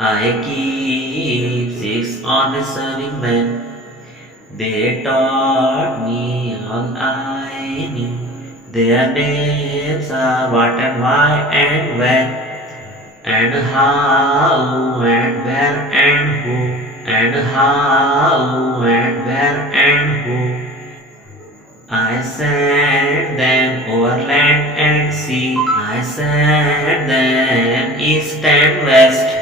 I keep 6 honest serving men. They taught me all I knew. Their names are what and why and when, and how and where and who, and how and where and who. I sent them over land and sea. I sent them east and west.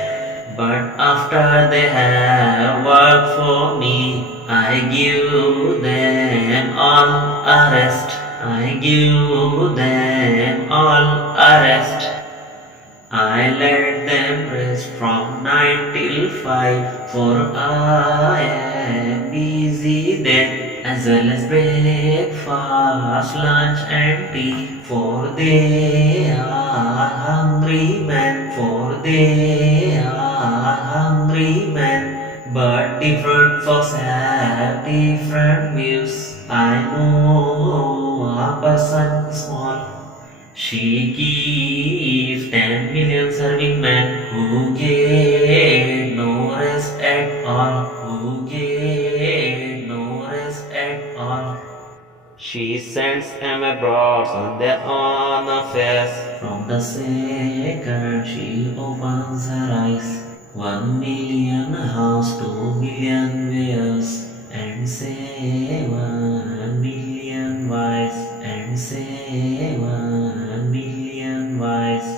But after they have worked for me, I give them all a rest. I give them all a rest. I let them rest from 9 till 5, for I am busy then, as well as breakfast, lunch and tea, for they are hungry men, for they are hungry men. But different folks have different views. I know a person small, she gives 10 million serving men who get no rest at all, who get no rest at all. She sends them abroad on their own affairs. From the second she opens her eyes, 1 million house, 2 million wares, and 7 million wives, and 7 million wives.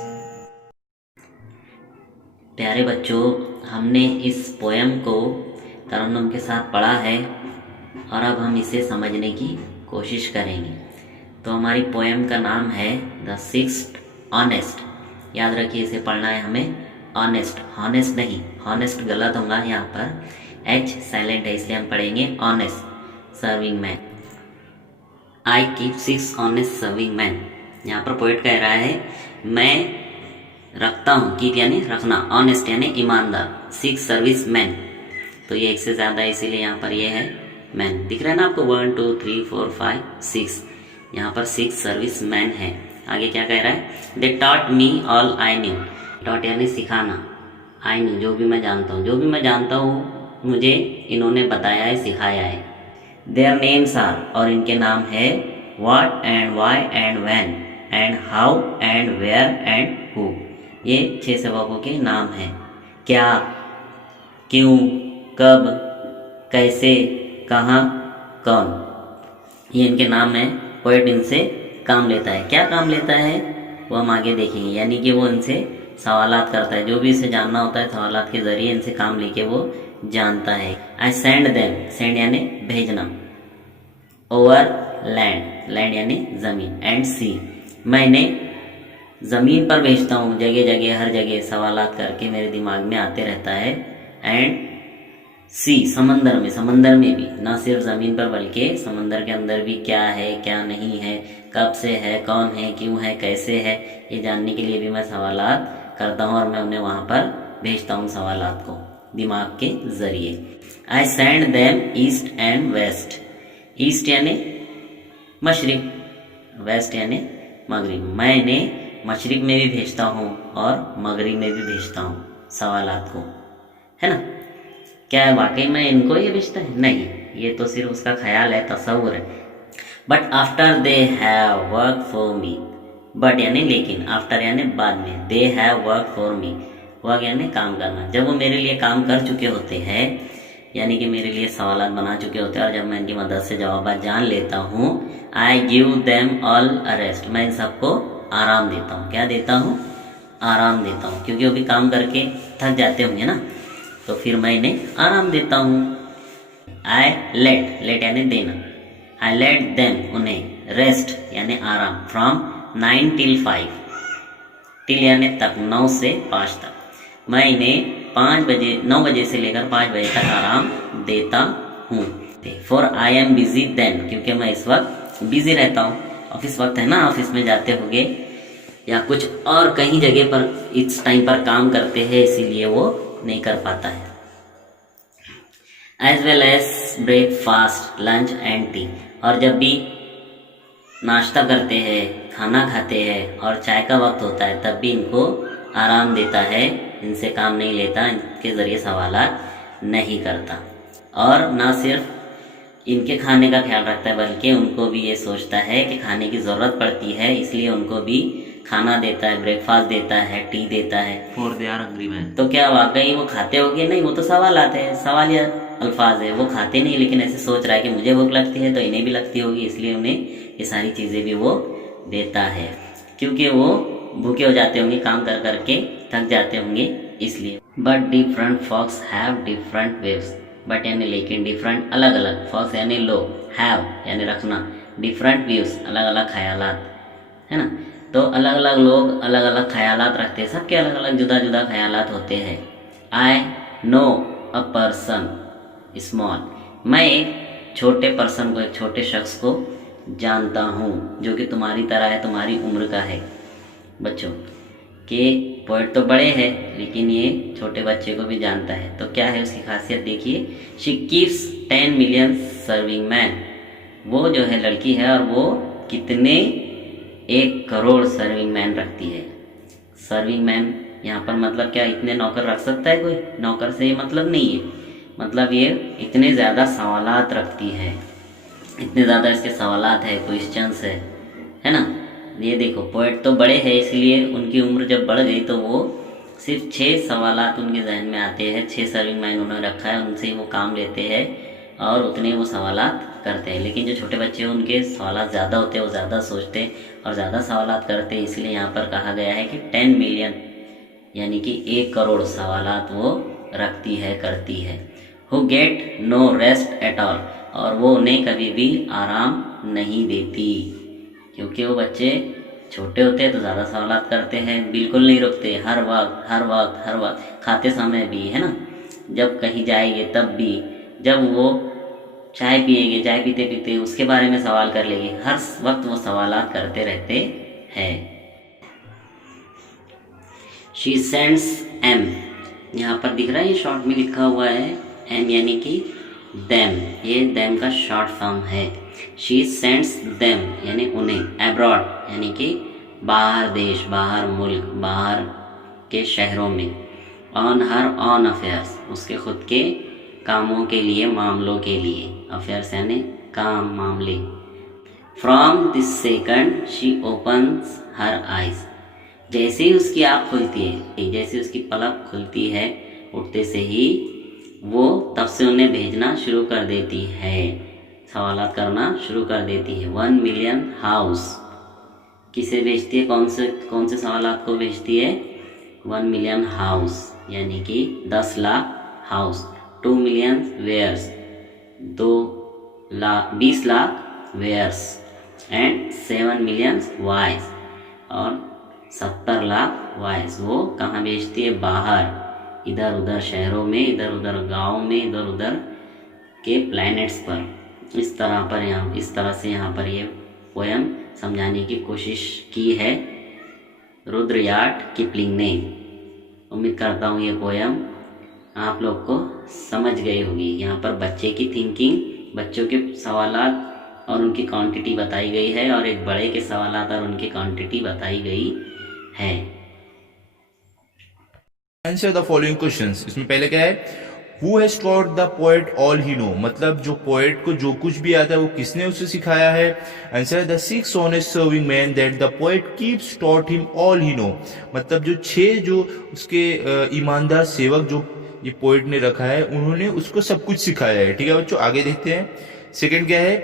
प्यारे बच्चों, हमने इस poem को तरन्नुम के साथ पढ़ा है और अब हम इसे समझने की कोशिश करेंगे। तो हमारी पोएम का नाम है द सिक्स्थ ऑनेस्ट। याद रखिए, इसे पढ़ना है हमें ऑनेस्ट, हॉनेस्ट नहीं, हॉनेस्ट गलत होगा, यहाँ पर एच साइलेंट है, इसलिए हम पढ़ेंगे honest serving man. I keep 6 honest serving man. यहाँ पर पोएट कह रहा है मैं रखता हूँ, कीप यानी रखना, ऑनेस्ट यानी ईमानदार, 6 सर्विस मैन, तो ये एक से ज़्यादा है इसीलिए यहाँ पर ये है मैन। दिख रहा है ना आपको, 1 2 3 4 5 6, यहाँ पर 6 सर्विस मैन है। आगे क्या कह रहा है, they taught me all I knew. Taught यानी सिखाना, आई न्यू जो भी मैं जानता हूँ, जो भी मैं जानता हूँ मुझे इन्होंने बताया है, सिखाया है। देयर नेम्स आर, और इनके नाम है what and why and when and how and where and who. ये 6 सबकों के नाम हैं। क्या, क्यों, कब, कैसे, कहाँ, कौन, ये इनके नाम हैं। पोएट इनसे काम लेता है। क्या काम लेता है वो हम आगे देखेंगे, यानी कि वो इनसे सवालात करता है, जो भी इसे जानना होता है सवालात के जरिए इनसे काम लेके वो जानता है। आई सेंड देम, सेंड यानी भेजना, ओवर लैंड, लैंड यानी जमीन, एंड सी, मैं इन्हें ज़मीन पर भेजता हूँ, जगह जगह हर जगह सवालात करके मेरे दिमाग में आते रहता है। एंड सी, समंदर में, समंदर में भी, ना सिर्फ ज़मीन पर बल्कि समंदर के अंदर भी क्या है क्या नहीं है, कब से है, कौन है, क्यों है, कैसे है, ये जानने के लिए भी मैं सवालात करता हूँ और मैं उन्हें वहाँ पर भेजता हूँ सवालात को दिमाग के ज़रिए। I send them east and west. East यानी मशरिक, वेस्ट यानी मगरिब। मैं इन्हें मशरिक में भी भेजता हूँ और मगरिब में भी भेजता हूँ सवालात को, है ना। क्या है वाकई में इनको ये भेजता है? नहीं, ये तो सिर्फ उसका ख्याल है, तसव्वुर है। But after they have work for me, but यानी लेकिन, आफ्टर यानी बाद में, they have work for me, work यानी काम करना। जब वो मेरे लिए काम कर चुके होते हैं, यानी कि मेरे लिए सवालात बना चुके होते हैं और जब मैं इनकी मदद से जवाब जान लेता हूँ, I give them all a rest, मैं इन सबको आराम देता हूँ। क्या देता हूँ? आराम देता हूँ, क्योंकि वो भी काम करके थक जाते होंगे ना, तो फिर मैं इन्हें आराम देता हूँ। आई लेट, लेट यानी देना, आई लेट देम उन्हें, रेस्ट यानी आराम, फ्रॉम 9 till 5, टिल यानी तक, 9 से 5 तक। मैं इन्हें 5 बजे, 9 बजे से लेकर 5 बजे तक आराम देता हूँ। For I am busy then, क्योंकि मैं इस वक्त बिजी रहता हूँ। ऑफिस वक्त है ना, ऑफिस में जाते होंगे या कुछ और कहीं जगह पर इस टाइम पर काम करते हैं, इसीलिए वो नहीं कर पाता है। As well as breakfast, lunch and tea, और जब भी नाश्ता करते हैं, खाना खाते हैं और चाय का वक्त होता है, तब भी इनको आराम देता है इनसे काम नहीं लेता, इनके ज़रिए सवालात नहीं करता। और ना सिर्फ इनके खाने का ख्याल रखता है बल्कि उनको भी ये सोचता है कि खाने की ज़रूरत पड़ती है, इसलिए उनको भी खाना देता है, ब्रेकफास्ट देता है, टी देता है। For they are hungry man. तो क्या वाकई वो खाते होंगे? नहीं, वो तो सवाल आते हैं, सवालिया अल्फाज है, वो खाते नहीं, लेकिन ऐसे सोच रहा है कि मुझे भूख लगती है तो इन्हें भी लगती होगी, इसलिए उन्हें ये सारी चीज़ें भी वो देता है, क्योंकि वो भूखे हो जाते होंगे, काम कर करके थक जाते होंगे इसलिए। But different folks have different waves, but यानी लेकिन डिफरेंट अलग अलग, फॉक्स यानी लोग, हैव यानी रखना, डिफरेंट व्यूज अलग अलग ख्यालात, है ना। तो अलग अलग लोग अलग अलग ख्यालात रखते हैं, सबके अलग अलग जुदा जुदा ख्यालात होते हैं। I know a person small, मैं एक छोटे पर्सन को, एक छोटे शख्स को जानता हूँ जो कि तुम्हारी तरह है, तुम्हारी उम्र का है। बच्चों के पोएट तो बड़े हैं लेकिन ये छोटे बच्चे को भी जानता है। तो क्या है उसकी खासियत देखिए, she keeps 10 million serving man, वो जो है लड़की है और वो कितने 1 करोड़ सर्विंग मैन रखती है। सर्विंग मैन यहाँ पर मतलब क्या, इतने नौकर रख सकता है कोई? नौकर से ये मतलब नहीं है, मतलब ये इतने ज़्यादा सवालात रखती है, इतने ज़्यादा इसके सवालात है, क्वेश्चंस है ना। ये देखो पोएट तो बड़े हैं, इसलिए उनकी उम्र जब बढ़ गई तो वो सिर्फ 6 सवालात उनके जहन में आते हैं, 6 सर्विंग मैन उन्होंने रखा है, उनसे वो काम लेते हैं और उतने वो सवालात करते हैं। लेकिन जो छोटे बच्चे हैं उनके सवालात ज़्यादा होते हैं, वो ज़्यादा सोचते हैं और ज़्यादा सवालात करते हैं, इसलिए यहाँ पर कहा गया है कि 10 मिलियन यानी कि 1 करोड़ सवालात वो रखती है, करती है। Who get no rest at all, और वो उन्हें कभी भी आराम नहीं देती, क्योंकि वो बच्चे छोटे होते हैं तो ज़्यादा सवालात करते हैं, बिल्कुल नहीं रुकते, हर वक्त हर वक्त हर वक्त, खाते समय भी, है ना, जब कहीं जाएंगे तब भी, जब वो चाय पिएंगे, चाय पीते पीते उसके बारे में सवाल कर लेंगे, हर वक्त वो सवालात करते रहते हैं। शी सेंड्स एम, यहाँ पर दिख रहा है, ये शॉर्ट में लिखा हुआ है एम यानी कि देम, ये देम का शॉर्ट फॉर्म है। शी सेंड्स देम यानी उन्हें, एब्रॉड यानी कि बाहर देश, बाहर मुल्क, बाहर के शहरों में, ऑन हर ऑन अफेयर्स, उसके खुद के कामों के लिए, मामलों के लिए, अफेयर्स यानी काम, मामले। From this second she opens her eyes, जैसे ही उसकी आँख खुलती है, जैसे उसकी पलक खुलती है उठते से ही, वो तब से उन्हें भेजना शुरू कर देती है, सवालात करना शुरू कर देती है। 1 मिलियन हाउस, किसे भेजती है, कौन से सवालात को भेजती है? 1 मिलियन हाउस यानी कि 10 lakh hows. 2 million wheres, 20 lakh wheres and 7 million whys, और 70 लाख वॉइस। वो कहाँ भेजती है? बाहर, इधर उधर शहरों में, इधर उधर गाँव में, इधर उधर के प्लैनेट्स पर। इस तरह से यहाँ पर ये पोयम समझाने की कोशिश की है रुद्रयार्ड किपलिंग ने। उम्मीद करता हूँ ये पोयम आप लोग को समझ गई होगी। यहाँ पर बच्चे की थिंकिंग, बच्चों के सवालात और उनकी क्वांटिटी बताई गई है, और एक बड़े के सवालात और उनकी क्वांटिटी बताई गई है। Answer the following questions. इसमें पहले क्या है? Who has taught the poet all he know, मतलब जो पोएट को जो कुछ भी आता है वो किसने उसे सिखाया है? Answer the 6 honest serving men that the poet keeps taught him all he know, मतलब जो 6 जो उसके ईमानदार सेवक जो ये पोएट ने रखा है उन्होंने उसको सब कुछ सिखाया है। ठीक है बच्चों, आगे देखते हैं। सेकंड क्या है?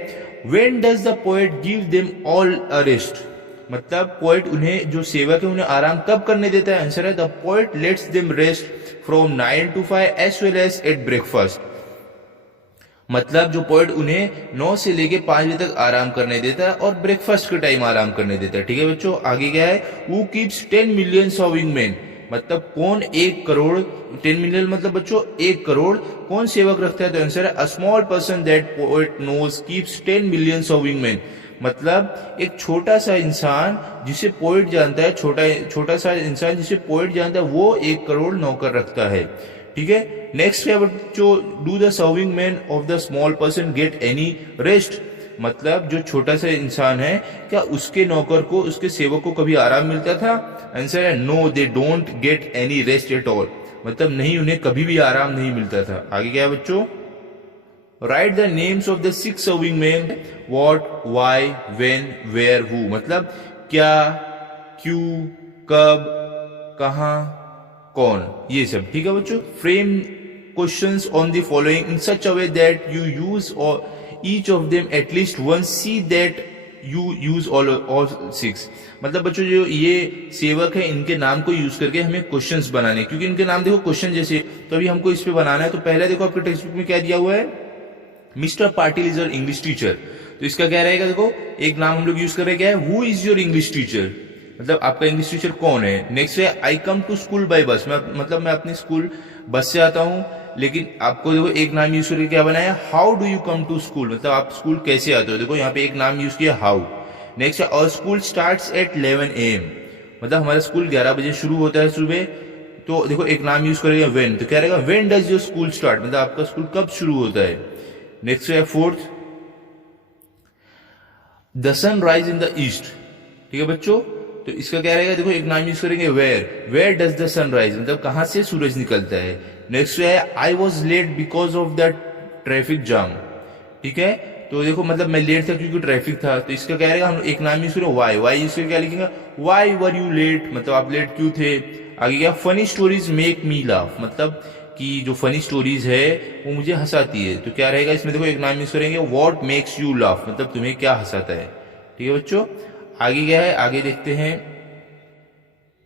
When does the poet give them all a rest, मतलब पोएट उन्हें, जो सेवक है उन्हें आराम कब करने देता है? आंसर है the poet lets them rest from 9 to 5 as well as at breakfast, मतलब जो पोएट उन्हें 9 से लेके 5 बजे तक आराम करने देता है और ब्रेकफास्ट के टाइम आराम करने देता है। ठीक है बच्चों, आगे क्या है? Who keeps 10 million serving man, मतलब कौन 1 करोड़, 10 मिलियन मतलब बच्चों 1 करोड़ कौन सेवक रखता है? तो आंसर है a small person that poet knows keeps 10 million serving man, मतलब एक छोटा सा इंसान जिसे पोएट जानता है, छोटा सा इंसान जिसे पोएट जानता है, वो 1 करोड़ नौकर रखता है। ठीक है, नेक्स्ट है बच्चों, do the serving man of the small person get any rest, मतलब जो छोटा सा इंसान है, क्या उसके नौकर को, उसके सेवक को कभी आराम मिलता था? आंसर है no, they don't get any rest at all, मतलब नहीं, उन्हें कभी भी आराम नहीं मिलता था। आगे क्या है बच्चों? Write the names of the 6 serving man, what, why, when, where, who, मतलब क्या, क्यों, कब, कहां, कौन, ये सब। ठीक है बच्चों। Frame questions on the following in such a way that you use each of them at least once, see that you use all 6। मतलब बच्चों जो ये सेवक है, इनके नाम को यूज करके हमें क्वेश्चंस बनाने, क्योंकि इनके नाम देखो क्वेश्चन जैसे, तो अभी हमको इस पे बनाना है। तो पहले देखो आपके टेक्स्ट बुक में क्या दिया हुआ है, mister Patil is your English teacher. तो इसका क्या रहेगा, देखो एक नाम हम लोग यूज कर रहे हैं, क्या है, who is your English teacher, मतलब आपका इंग्लिश टीचर कौन है। नेक्स्ट है आई कम टू स्कूल बाय बस, मतलब मैं अपनी स्कूल बस से आता हूँ। लेकिन आपको देखो एक नाम यूज करके क्या बनाया, how do you come to school, मतलब आप स्कूल कैसे आते हो। देखो यहाँ पे एक नाम यूज किया, हाउ। नेक्स्ट है our school starts at 11 AM, मतलब हमारा स्कूल 11 बजे शुरू होता है सुबह। तो देखो एक नाम यूज करेगा व्हेन, तो क्या रहेगा, when does your school start, मतलब आपका स्कूल कब शुरू होता है। नेक्स्ट है fourth, the sun rise in the east. ठीक है बच्चों, तो इसका क्या रहेगा, देखो एक नाम यूज करेंगे where does the sun rise, मतलब कहां से सूरज निकलता है। नेक्स्ट है I was late because of the traffic jam. ठीक है, तो देखो मतलब मैं लेट था क्योंकि ट्रैफिक था। तो इसका क्या रहेगा, हम एक नाम यूज करें वाई यूज करके क्या लिखेंगे, वाई वर यू लेट, मतलब आप लेट क्यों थे। आगे क्या, funny stories make me laugh, मतलब कि जो फनी स्टोरीज है वो मुझे हंसाती है। तो क्या रहेगा इसमें, देखो एक नाम यूज करेंगे व्हाट मेक्स यू लाफ, मतलब तुम्हें क्या हंसाता है। ठीक है बच्चों, आगे क्या है, आगे देखते हैं,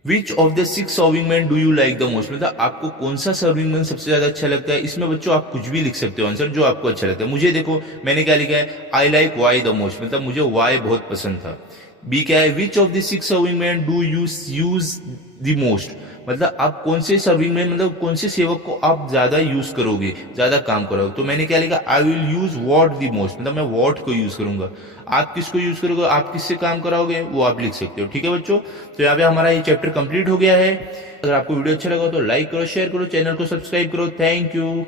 which of the 6 serving man do you like the most, मतलब आपको कौन सा सर्विंग मैन सबसे ज्यादा अच्छा लगता है। इसमें बच्चों आप कुछ भी लिख सकते हो आंसर, जो आपको अच्छा लगता है। मुझे देखो मैंने क्या लिखा है, I like why the most, मतलब मुझे वाई बहुत पसंद था। बी क्या है, which of the 6 serving man do you use the most, मतलब आप कौन से सर्विंग मैन, मतलब कौन से सेवक को आप ज्यादा यूज करोगे, ज्यादा काम करोगे। तो मैंने क्या लिखा, I will use what the most, मतलब मैं व्हाट को यूज करूंगा। आप किसको यूज करोगे, आप किससे काम कराओगे, वो आप लिख सकते हो। ठीक है बच्चों, तो यहाँ पे हमारा ये चैप्टर कंप्लीट हो गया है। अगर आपको वीडियो अच्छा लगा तो लाइक करो, शेयर करो, चैनल को सब्सक्राइब करो। Thank you.